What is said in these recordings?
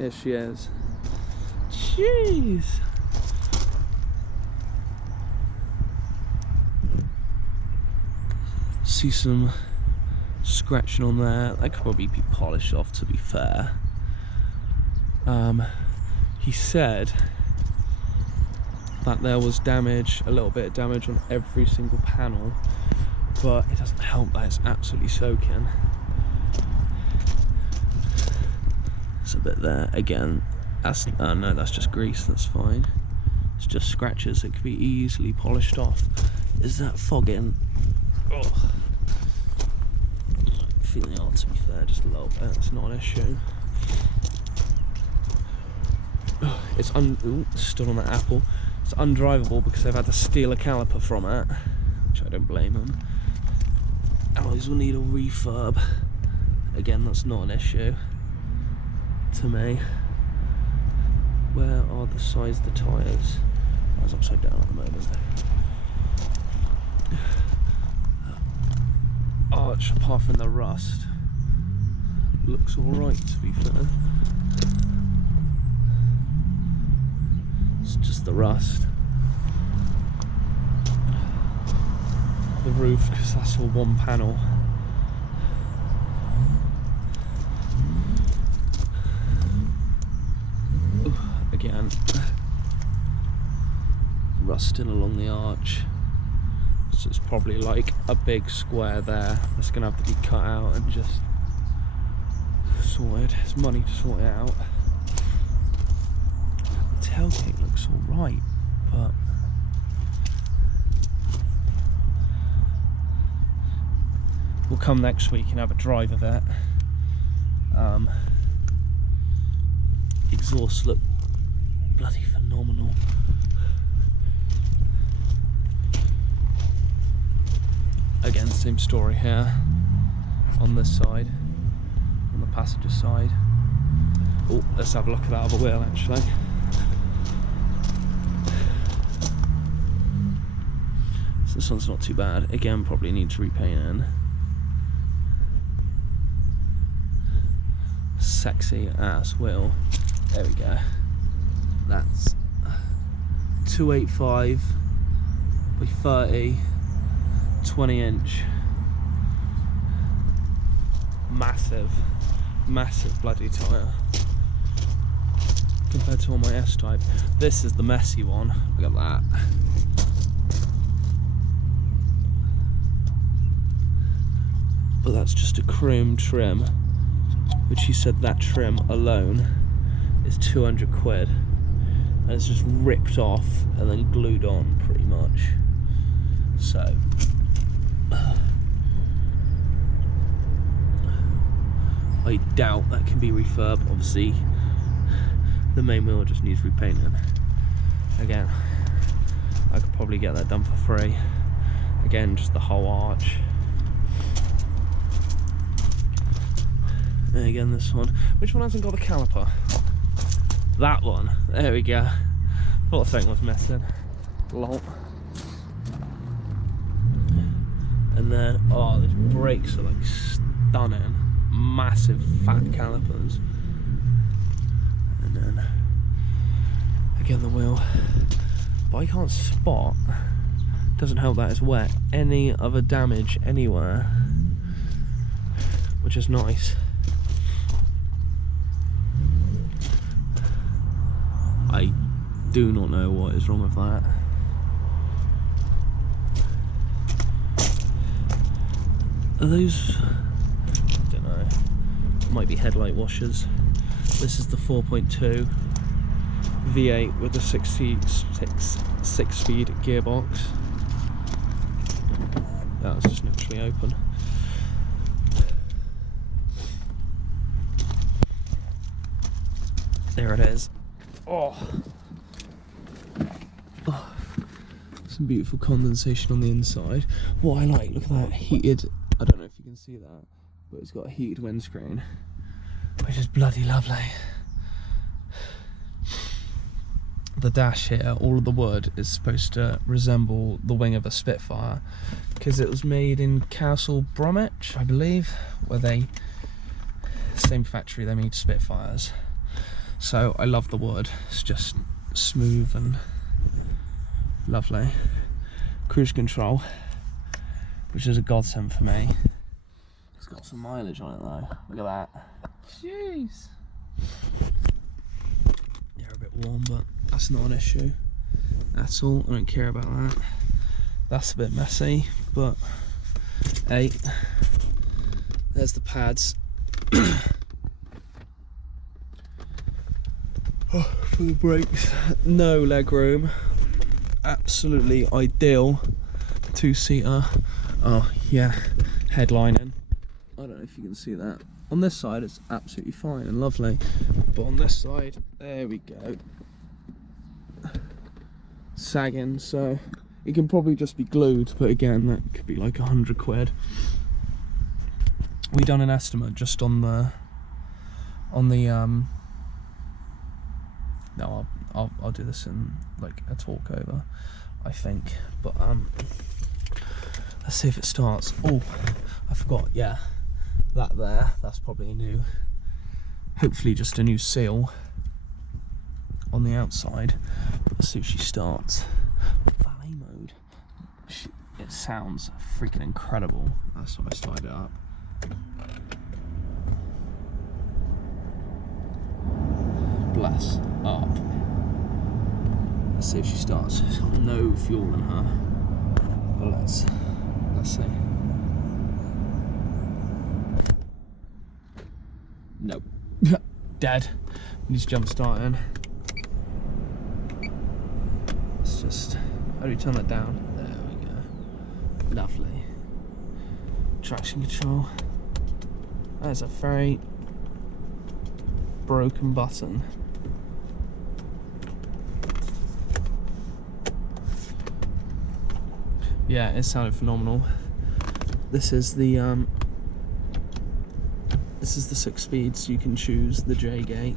Here she is. Jeez. See some scratching on there. That could probably be polished off, to be fair. He said that there was damage, a little bit of damage on every single panel, but it doesn't help that it's absolutely soaking. There's a bit there again. That's no, that's just grease. That's fine. It's just scratches. It could be easily polished off. Is that fogging? Oh. Feeling odd, to be fair, just a little bit. It's not an issue. It's stood on that apple. It's undrivable because they've had to steal a caliper from it, which I don't blame them. Alloys will need a refurb. Again, that's not an issue to me. Where are the size of the tyres? I was upside down at the moment. Arch, apart from the rust, looks alright, to be fair. It's just the rust. The roof, because that's all one panel. Again, rusting along the arch. So it's probably like a big square there that's going to have to be cut out and just sorted. It's money to sort it out. The tailgate looks alright, but we'll come next week and have a drive of it. Exhausts look bloody phenomenal. Again, same story here on this side, on the passenger side. Oh, let's have a look at that other wheel actually. So this one's not too bad. Again, probably needs repainting. Sexy ass wheel. There we go. That's 285 by 30. 20-inch, massive bloody tyre compared to on my S-Type. This is the messy one. Look at that. But that's just a chrome trim, which he said that trim alone is 200 quid, and it's just ripped off and then glued on pretty much. So I doubt that can be refurbed. Obviously the main wheel just needs repainting. Again, I could probably get that done for free. Again, just the whole arch. And again, this one. Which one hasn't got the caliper? That one. There we go. Thought something was missing. Lol. And then, oh, these brakes are like stunning. Massive fat calipers. And then again the wheel. But I can't spot, doesn't help that it's wet, any other damage anywhere, which is nice. I do not know what is wrong with that. Are those, I don't know, might be headlight washers. This is the 4.2 V8 with the 6-speed gearbox. That was just naturally open. There it is. Oh. Oh, some beautiful condensation on the inside. What I like, look at that heated, I don't know if you can see that, but it's got a heated windscreen, which is bloody lovely. The dash here, all of the wood is supposed to resemble the wing of a Spitfire, because it was made in Castle Bromwich, I believe, where they, same factory, they made Spitfires. So I love the wood. It's just smooth and lovely. Cruise control, which is a godsend for me. It's got some mileage on it though. Look at that. Jeez. Yeah, a bit warm, but that's not an issue at all. I don't care about that. That's a bit messy, but hey, there's the pads. For the brakes, no leg room. Absolutely ideal two-seater. Oh yeah, headlining. I don't know if you can see that. On this side it's absolutely fine and lovely, but on this side, there we go, sagging, so it can probably just be glued, but again that could be like 100 quid. We done an estimate just on the no, I'll do this in like a talk over, I think, but let's see if it starts. Oh, I forgot. Yeah, that there, that's probably a new, hopefully just a new seal on the outside. Let's see if she starts. Valet mode. It sounds freaking incredible. That's why I started it up. Bless up. Let's see if she starts. She's got no fuel in her. But let's see. Nope. Dead. Needs jump starting. Let's just, how do we turn that down? There we go. Lovely. Traction control. There's a very broken button. Yeah, it sounded phenomenal. This is the 6 speeds. You can choose the J-gate,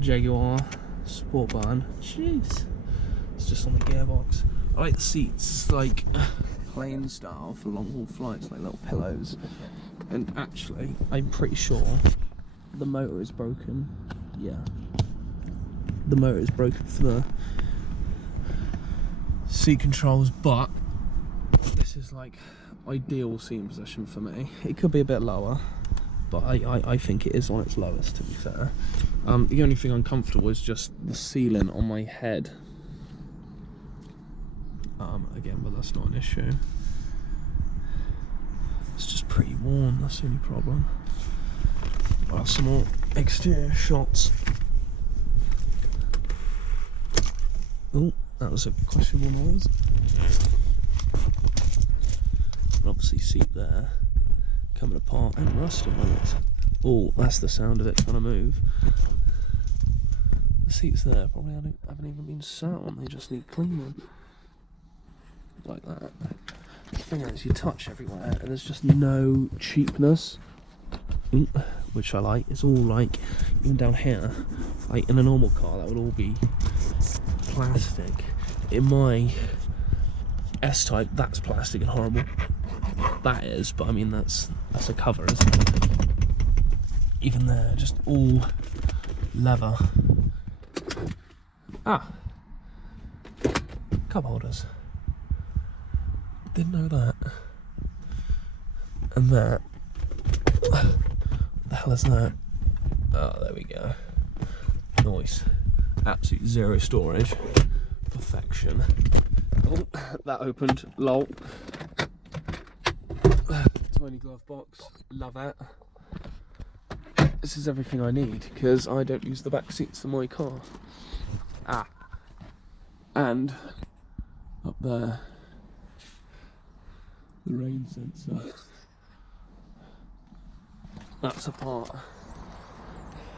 Jaguar sport button. Jeez, it's just on the gearbox. I like the seats. It's like plane style for long haul flights, like little pillows. And actually, I'm pretty sure the motor is broken. Yeah, the motor is broken for the seat controls, but this is like ideal seating position for me. It could be a bit lower, but I think it is on its lowest, to be fair. The only thing uncomfortable is just the ceiling on my head. Again, but that's not an issue. It's just pretty warm, that's the only problem. Well, some more exterior shots. Oh, that was a questionable noise. And obviously seat there, coming apart and rusting on it. Oh, that's the sound of it trying to move. The seats there probably haven't even been sat on, they just need cleaning. Like that. The thing is, you touch everywhere and there's just no cheapness, which I like. It's all like, even down here, like in a normal car that would all be plastic. In my S-Type, that's plastic and horrible. That is, but I mean that's a cover, isn't it? Even there, just all leather. Ah, cup holders. Didn't know that. And that. What the hell is that? Oh, there we go. Nice. Absolute zero storage. Perfection. Oh, that opened. Lol. Tiny glove box. Love it. This is everything I need because I don't use the back seats of my car. Ah. And up there, the rain sensor. That's a part.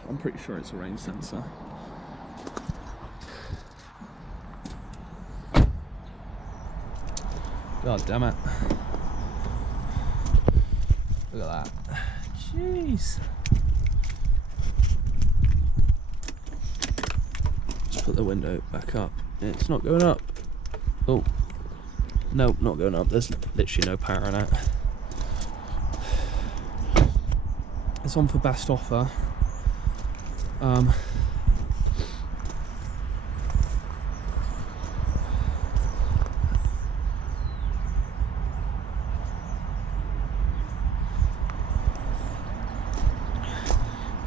I'm pretty sure it's a rain sensor. God damn it. Look at that. Jeez. Just put the window back up. It's not going up. Oh. No, not going up. There's literally no power in it. It's on for best offer.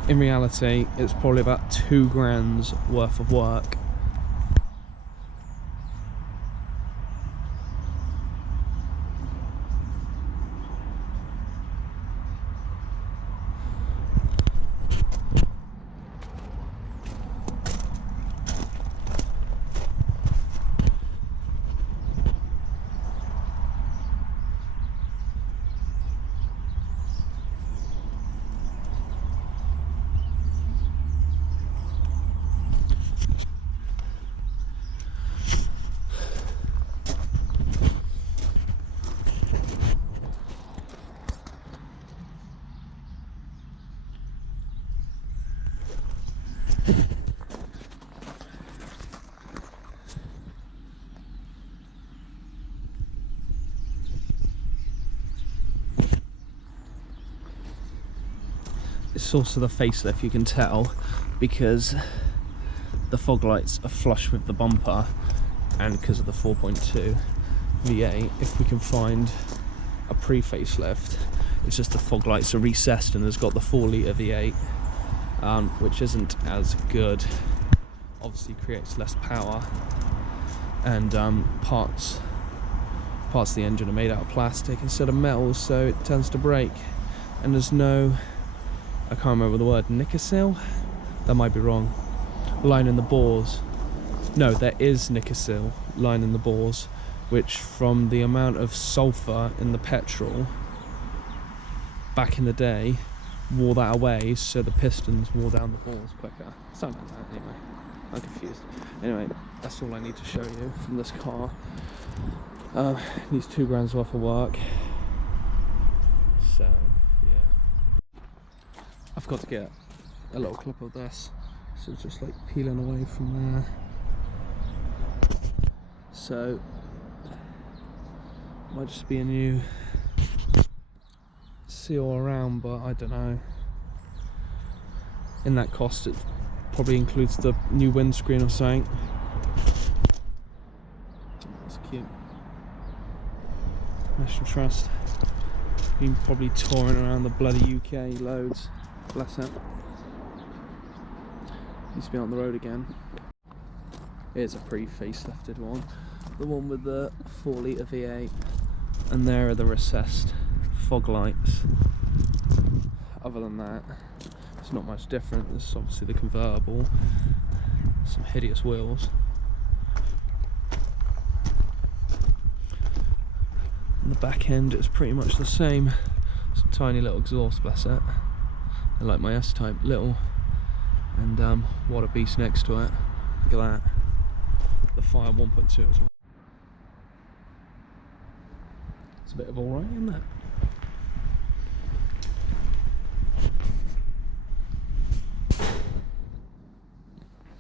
in reality it's probably about 2 grand's worth of work. It's also the facelift, you can tell, because the fog lights are flush with the bumper, and because of the 4.2 V8, if we can find a pre-facelift, it's just the fog lights are recessed and has got the 4 litre V8, which isn't as good. Obviously creates less power, and parts of the engine are made out of plastic instead of metal, so it tends to break. And there's no, I can't remember the word, Nicosil? That might be wrong. Line in the bores. No, there is Nicosil line in the bores, which from the amount of sulphur in the petrol back in the day wore that away, so the pistons wore down the bores quicker. Something like that, anyway. I'm confused. Anyway, that's all I need to show you from this car. Needs 2 grand's worth of work. So, yeah. I've got to get a little clip of this. So it's just like peeling away from there. So, might just be a new seal around, but I don't know. In that cost, it probably includes the new windscreen or something. That's cute. National Trust. Been probably touring around the bloody UK loads. Bless it. Needs to be on the road again. Here's a pre-facelifted one. The one with the 4 litre V8. And there are the recessed fog lights. Other than that, it's not much different. There's obviously the convertible. Some hideous wheels. And the back end is pretty much the same. Some tiny little exhaust, bless it. I like my S-Type little. And what a beast next to it. Look at that. The Fire 1.2 as well. It's a bit of alright, isn't it?